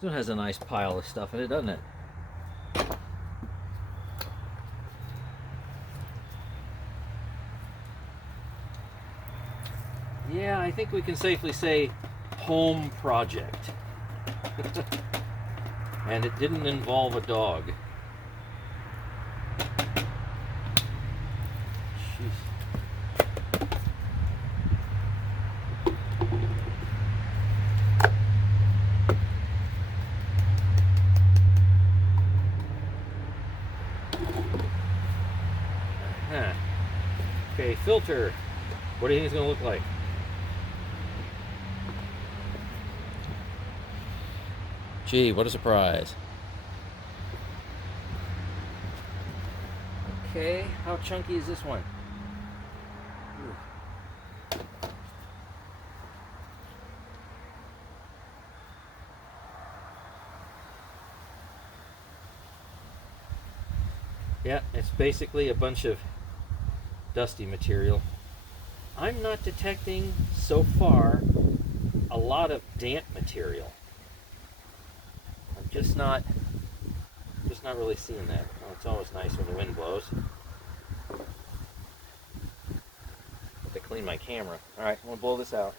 This one has a nice pile of stuff in it, doesn't it? Yeah, I think we can safely say home project. And it didn't involve a dog. Jeez. Uh-huh. Okay, filter. What do you think it's going to look like? Gee, what a surprise. Okay, how chunky is this one? Ooh. Yeah, it's basically a bunch of dusty material. I'm not detecting so far a lot of damp material. I'm just not really seeing that. Well, it's always nice when the wind blows. Have to clean my camera. All right, I'm gonna blow this out.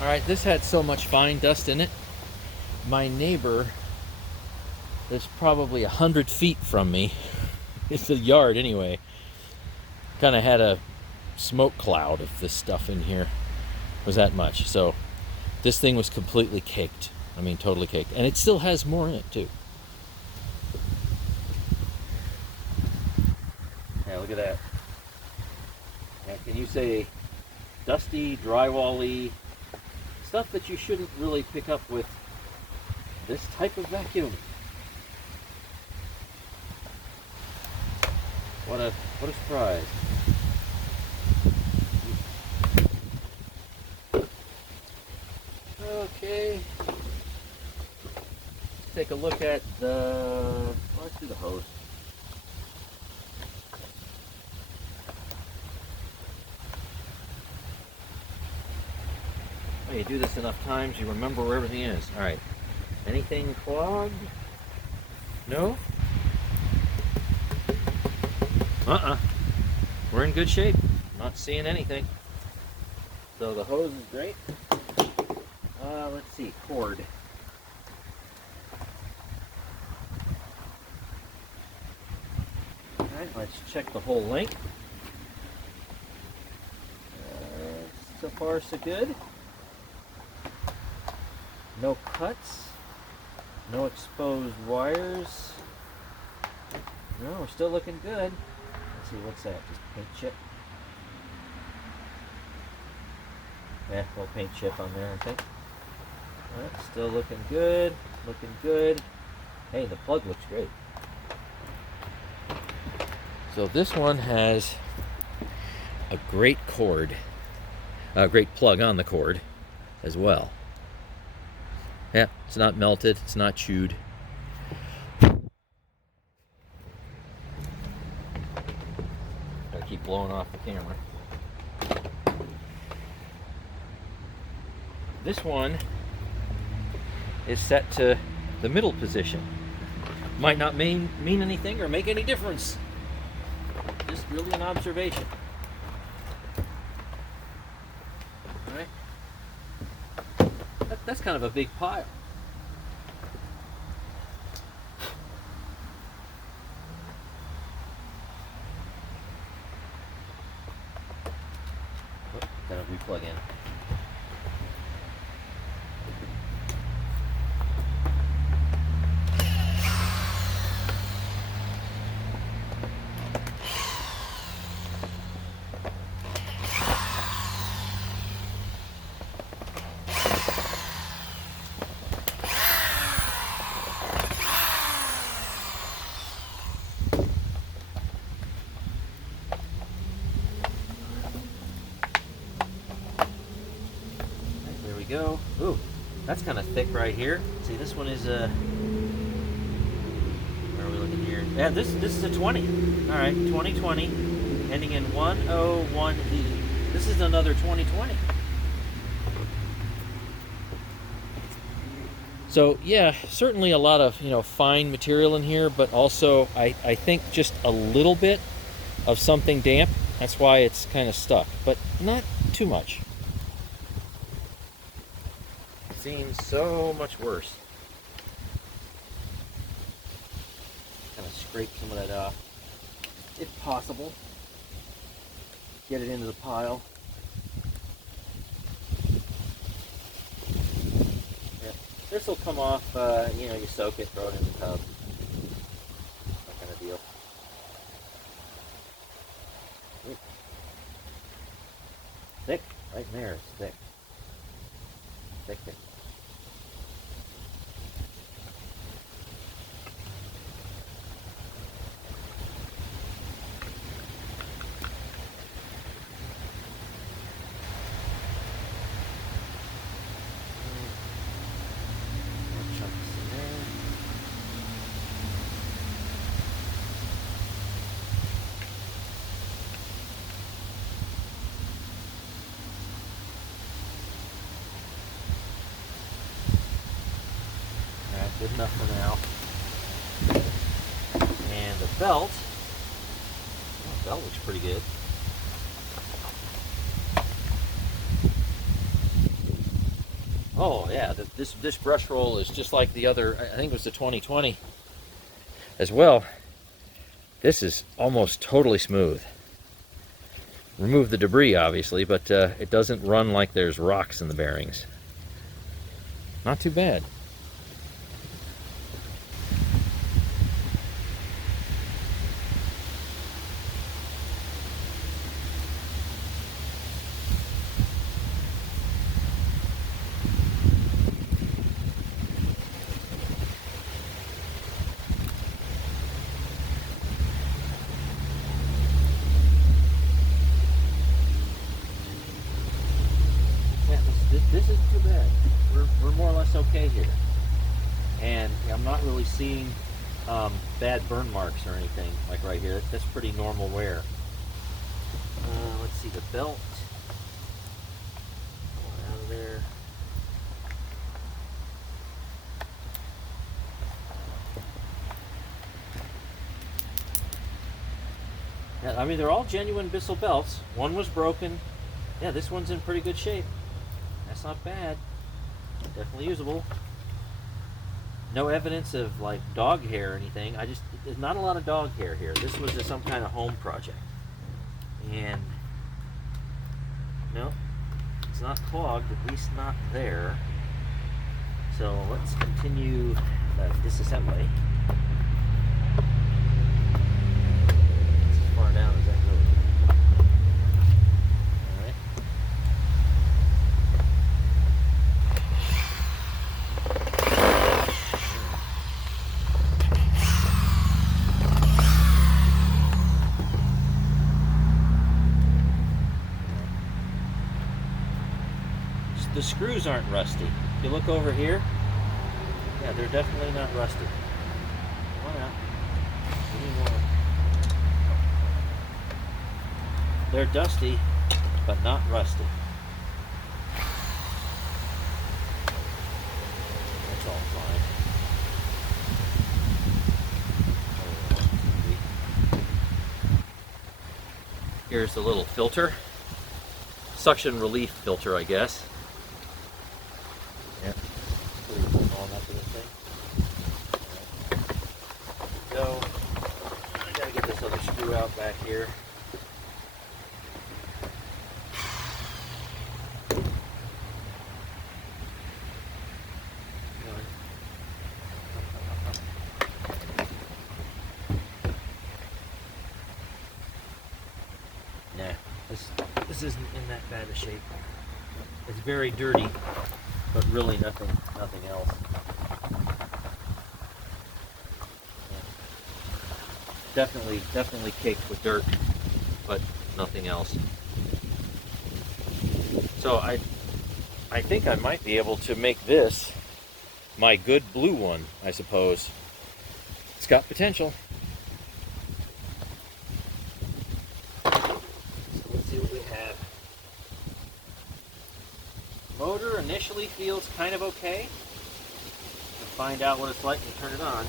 Alright, this had so much fine dust in it. My neighbor is probably 100 feet from me. It's the yard anyway. Kind of had a smoke cloud if this stuff in here was that much. So this thing was completely caked. I mean, totally caked. And it still has more in it too. Yeah, look at that. Now, can you say dusty, drywall-y, stuff that you shouldn't really pick up with this type of vacuum? What a surprise. Okay. Let's take a look at let's do the hose. Well, you do this enough times, you remember where everything is. All right. Anything clogged? No? We're in good shape. Not seeing anything. So the hose is great. Let's see, cord. All right, let's check the whole length. So far, so good. No cuts. No exposed wires. No, we're still looking good. Let's see, what's that? Just paint chip? Yeah, a little paint chip on there, I think. Alright, still looking good. Looking good. Hey, the plug looks great. So this one has a great cord. A great plug on the cord as well. Yeah, it's not melted, it's not chewed. Gotta keep blowing off the camera. This one is set to the middle position. Might not mean anything or make any difference. Just really an observation. Alright. That's kind of a big pile. Oh, gotta replug in. go. Ooh, that's kind of thick right here. See, this one is a. Where are we looking here? Yeah, this is a 20. All right, 2020, ending in 101E. This is another 2020. So yeah, certainly a lot of fine material in here, but also I think just a little bit of something damp. That's why it's kind of stuck, but not too much. Seems so much worse. Kind of scrape some of that off, if possible. Get it into the pile. Yeah. This will come off, you soak it, throw it in the tub. That kind of deal. Thick, right in there, it's thick. Thick. Good enough for now. And the belt. Oh, the belt looks pretty good. Oh yeah, this brush roll is just like the other. I think it was the 2020 as well. This is almost totally smooth. Remove the debris, obviously, but it doesn't run like there's rocks in the bearings. Not too bad. This isn't too bad. We're more or less okay here. And I'm not really seeing bad burn marks or anything like right here. That's pretty normal wear. Let's see, the belt. Pull it out of there. Yeah, I mean, they're all genuine Bissell belts. One was broken. Yeah, this one's in pretty good shape. That's not bad. Definitely usable. No evidence of like dog hair or anything. There's not a lot of dog hair here. This was just some kind of home project. And no, it's not clogged, at least not there. So let's continue disassembly. As far down as that goes. The screws aren't rusty. If you look over here, yeah, they're definitely not rusty. Why not? Give me more. They're dusty, but not rusty. That's all fine. Here's the little filter. Suction relief filter, I guess. Yeah. On up to this thing. So, I gotta get this other screw out back here. Nah, this isn't in that bad a shape. It's very dirty, but really nothing else. Yeah. Definitely caked with dirt, but nothing else. So I think I might be able to make this my good blue one, I suppose. It's got potential. So let's see what we have. Motor initially feels kind of okay. We'll find out what it's like and turn it on.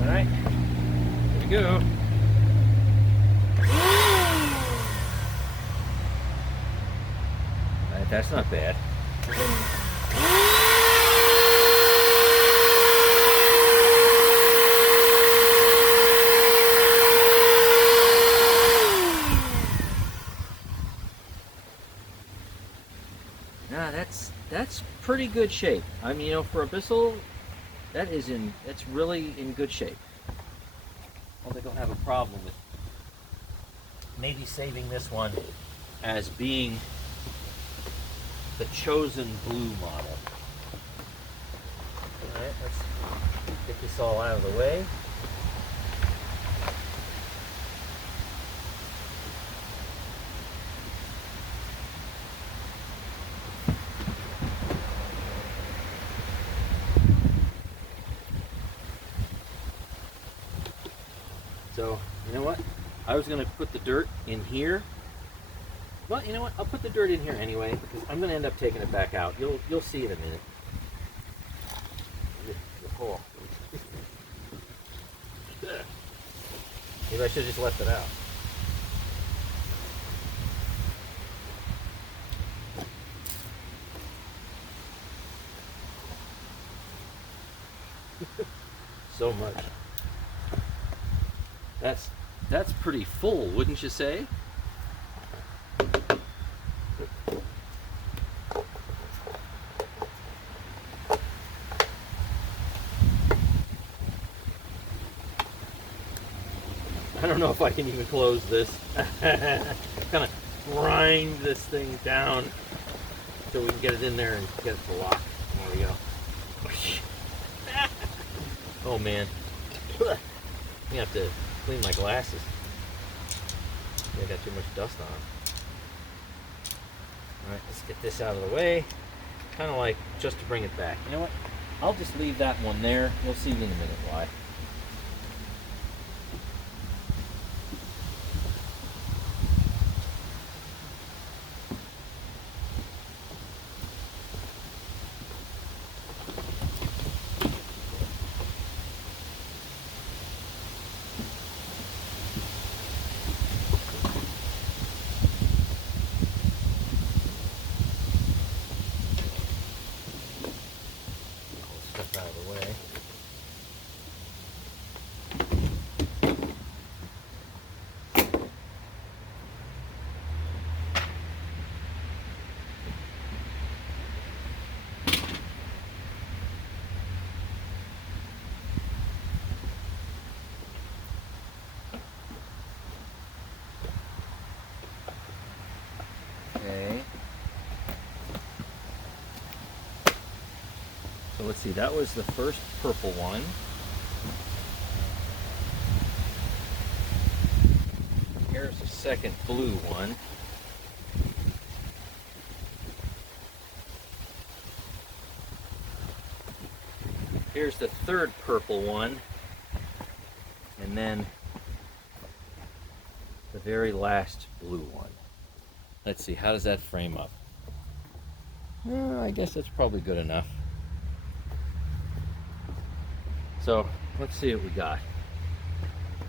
Alright, here we go. Alright, that's not bad. Nah, that's pretty good shape. I mean, you know, for a Bissell, that's really in good shape. I don't think I'll have a problem with maybe saving this one as being the chosen blue model. Alright, let's get this all out of the way. So, you know what? I was going to put the dirt in here. Well, you know what? I'll put the dirt in here anyway, because I'm going to end up taking it back out. You'll see in a minute. The hole. Maybe I should have just left it out. So much. That's pretty full, wouldn't you say? I don't know if I can even close this. Kind of grind this thing down so we can get it in there and get it to lock. There we go. Oh man. I have to clean my glasses. I got too much dust on them. Alright, let's get this out of the way. Kind of like just to bring it back. You know what? I'll just leave that one there. You'll see in a minute why. Out of the way. Okay. So let's see, that was the first purple one. Here's the second blue one. Here's the third purple one. And then the very last blue one. Let's see, how does that frame up? I guess that's probably good enough. So let's see what we got.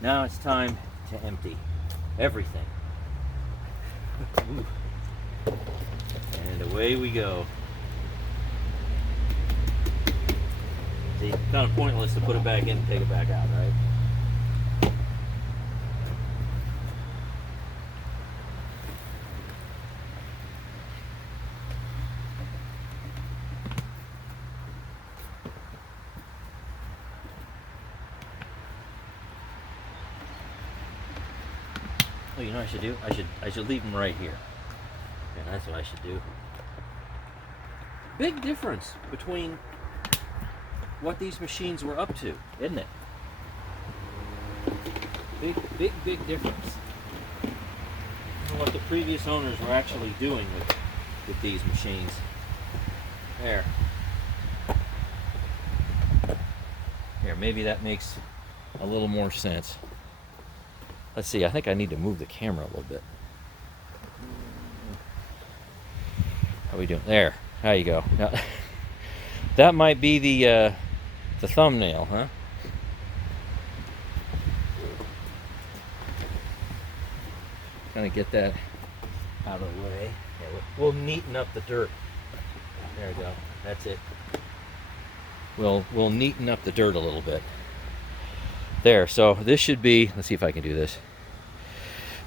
Now it's time to empty everything. And away we go. See, kind of pointless to put it back in and take it back out, right? Oh, you know what I should do? I should leave them right here. Yeah, that's what I should do. Big difference between what these machines were up to, isn't it? Big difference. What the previous owners were actually doing with these machines. There. Here, maybe that makes a little more sense. Let's see, I think I need to move the camera a little bit. How we doing? There. How you go? Now, that might be the thumbnail, huh? Kind of get that out of the way. Yeah, we'll neaten up the dirt. There we go. That's it. We'll neaten up the dirt a little bit. There. So this should be. Let's see if I can do this.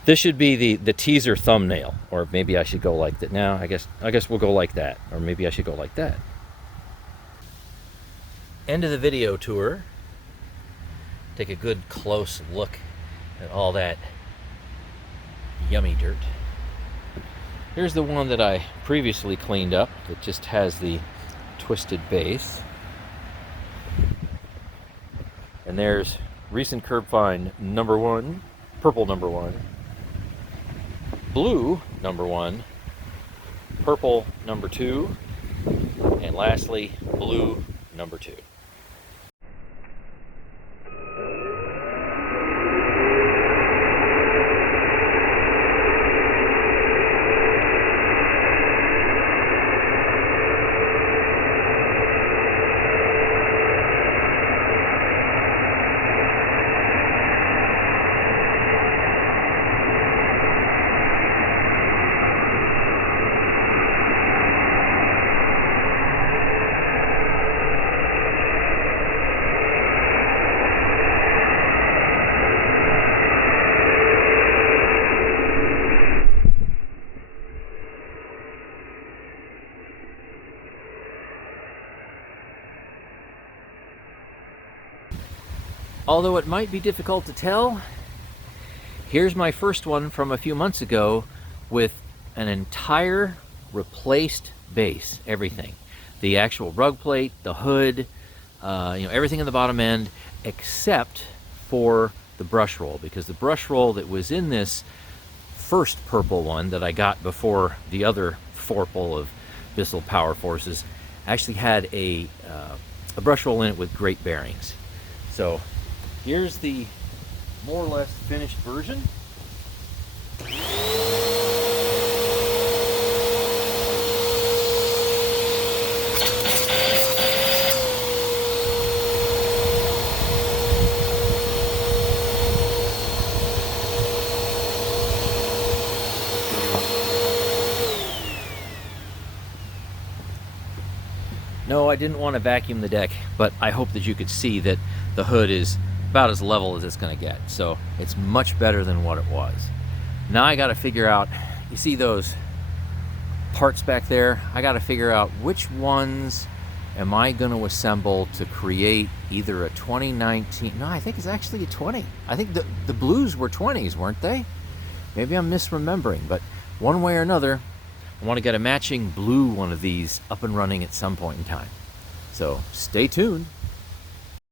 This should be the teaser thumbnail, or maybe I should go like that. Now I guess we'll go like that, or maybe I should go like that. End of the video tour. Take a good close look at all that yummy dirt. Here's the one that I previously cleaned up. It just has the twisted base. And there's recent curb find number 1, purple number 1, blue number 1, purple number 2, and lastly blue number 2. Although it might be difficult to tell, here's my first one from a few months ago with an entire replaced base, everything. The actual rug plate, the hood, everything in the bottom end except for the brush roll, because the brush roll that was in this first purple one that I got before the other forple of Bissell Powerforces actually had a brush roll in it with great bearings. So here's the more or less finished version. No, I didn't want to vacuum the deck, but I hope that you could see that the hood is about as level as it's going to get. So it's much better than what it was. Now I got to figure out, you see those parts back there? I got to figure out which ones am I going to assemble to create either a 2019, no, I think it's actually a 20. I think the blues were 20s, weren't they? Maybe I'm misremembering, but one way or another, I want to get a matching blue one of these up and running at some point in time. So stay tuned.